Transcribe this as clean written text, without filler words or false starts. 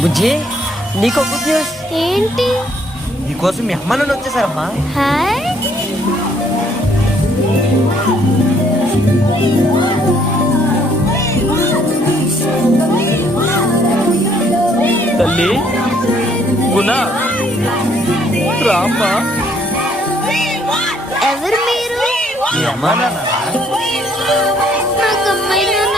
బుజ్జి నీకు good news. ఏంటి? నీకోసం మీ అమ్మ నాన్న వచ్చేసారమ్మా. హాయ్. తల్లి గుణ రామ్మ. ఎవరు మీరు? మీ అమ్మ నాన్న నాకు అమ్మాయి నాన్న